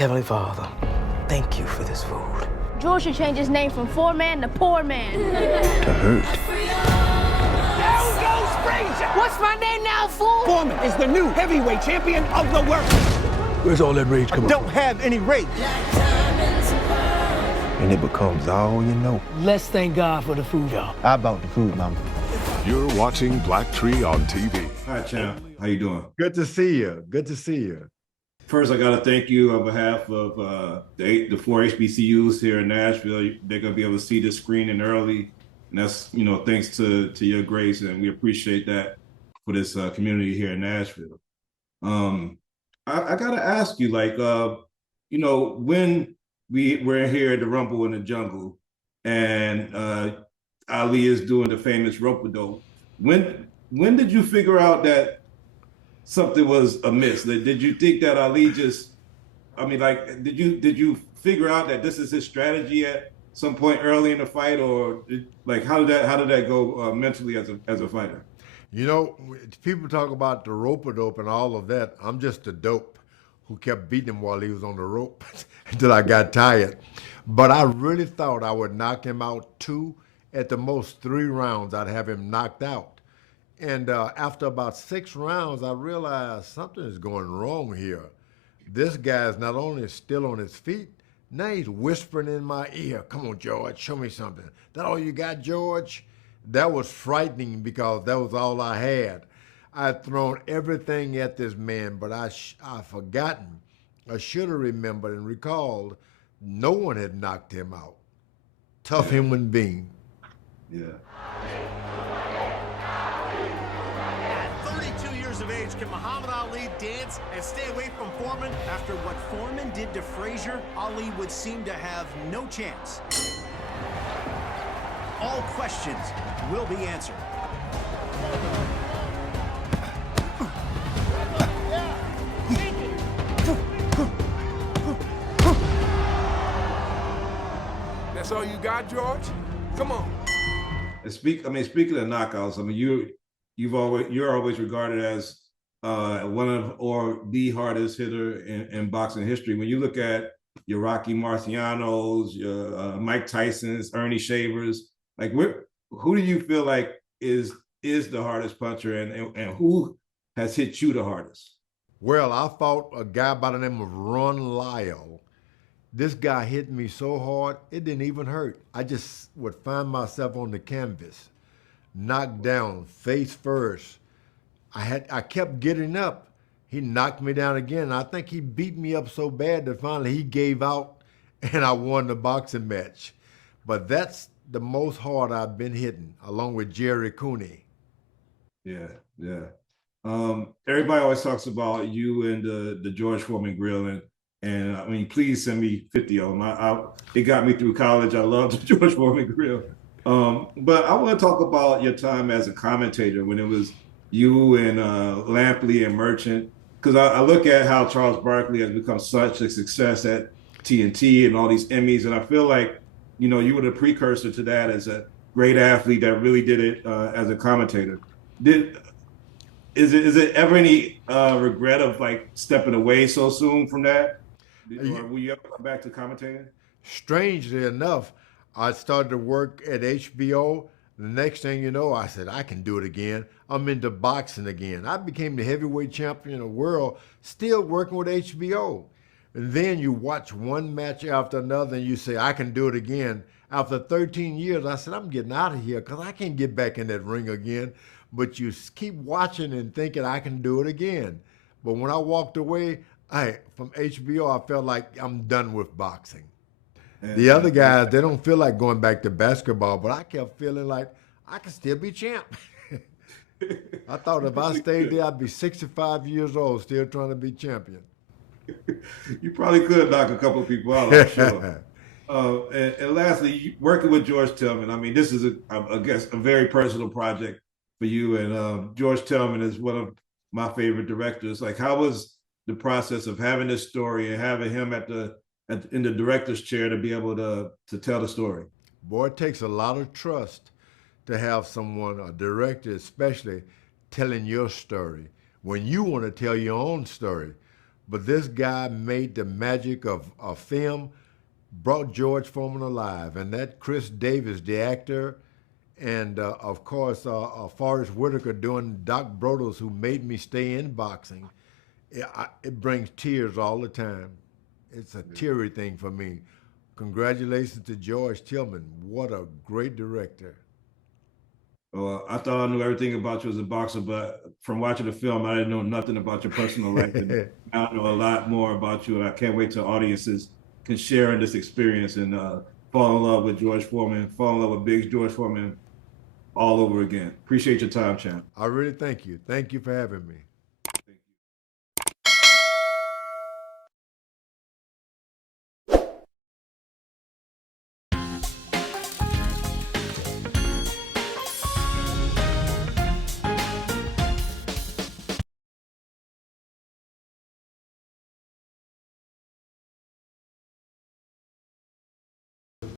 Heavenly Father, thank you for this food. George should change his name from Foreman to Poor Man. To hurt. Down goes Frazier! What's my name now, fool? Foreman is the new heavyweight champion of the world. Where's all that rage coming Don't have any rage. And it becomes all you know. Let's thank God for the food, y'all. How about the food, mama? You're watching BLACKTREE on TV. Hi, champ. How you doing? Good to see you. Good to see you. First, I got to thank you on behalf of the four HBCUs here in Nashville. They're going to be able to see this screening early. And that's, thanks to your grace. And we appreciate that for this community here in Nashville. I got to ask you, when we're here at the Rumble in the Jungle and Ali is doing the famous rope-a-dope, when did you figure out that something was amiss? Did you think that Ali did you figure out that this is his strategy at some point early in the fight, or how did that go mentally as a fighter? People talk about the rope-a-dope and all of that. I'm just a dope who kept beating him while he was on the rope until I got tired. But I really thought I would knock him out 2, at the most 3 rounds, I'd have him knocked out. And after about 6 rounds, I realized something is going wrong here. This guy's not only still on his feet, now he's whispering in my ear, "Come on, George, show me something. That all you got, George?" That was frightening because that was all I had. I had thrown everything at this man, but I forgotten. I should have remembered and recalled no one had knocked him out. Tough human being. Yeah. At 32 years of age, can Muhammad Ali dance and stay away from Foreman? After what Foreman did to Frazier, Ali would seem to have no chance. All questions will be answered. That's all you got, George? Come on. And speaking of knockouts, you're always regarded as one of or the hardest hitter in boxing history. When you look at your Rocky Marcianos, your Mike Tyson's, Ernie Shavers, who do you feel like is the hardest puncher, and who has hit you the hardest? Well, I fought a guy by the name of Ron Lyle. This guy hit me so hard, it didn't even hurt. I just would find myself on the canvas, knocked down, face first. I kept getting up. He knocked me down again. I think he beat me up so bad that finally he gave out and I won the boxing match. But that's the most hard I've been hitting, along with Jerry Cooney. Yeah. Everybody always talks about you and the George Foreman grill, and please send me 50 of them. It got me through college. I love the George Foreman grill. But I want to talk about your time as a commentator when it was you and Lampley and Merchant, because I look at how Charles Barkley has become such a success at TNT and all these Emmys, and I feel like you were the precursor to that as a great athlete that really did it as a commentator. Is it ever any regret of stepping away so soon from that? Or will you ever come back to commentating? Strangely enough, I started to work at HBO. The next thing you know, I said, I can do it again. I'm into boxing again. I became the heavyweight champion of the world, still working with HBO. And then you watch one match after another and you say, I can do it again. After 13 years, I said, I'm getting out of here because I can't get back in that ring again. But you keep watching and thinking I can do it again. But when I walked away from HBO, I felt like I'm done with boxing. The other guys, they don't feel like going back to basketball, but I kept feeling like I can still be champ. I thought if I stayed there, I'd be 65 years old, still trying to be champion. You probably could knock a couple of people out, I'm sure. And lastly, working with George Tillman. This is, I guess, a very personal project for you. And George Tillman is one of my favorite directors. How was the process of having this story and having him in the director's chair to be able to tell the story? Boy, it takes a lot of trust to have someone, a director especially, telling your story when you want to tell your own story. but this guy made the magic of film, brought George Foreman alive, and that Chris Davis, the actor, and of course Forrest Whitaker doing Doc Brothers, who made me stay in boxing. It brings tears all the time. It's a teary thing for me. Congratulations to George Tillman. What a great director. Well, I thought I knew everything about you as a boxer, but from watching the film, I didn't know nothing about your personal life. Now I know a lot more about you, and I can't wait till audiences can share in this experience and fall in love with George Foreman, fall in love with Big George Foreman all over again. Appreciate your time, champ. I really thank you. Thank you for having me.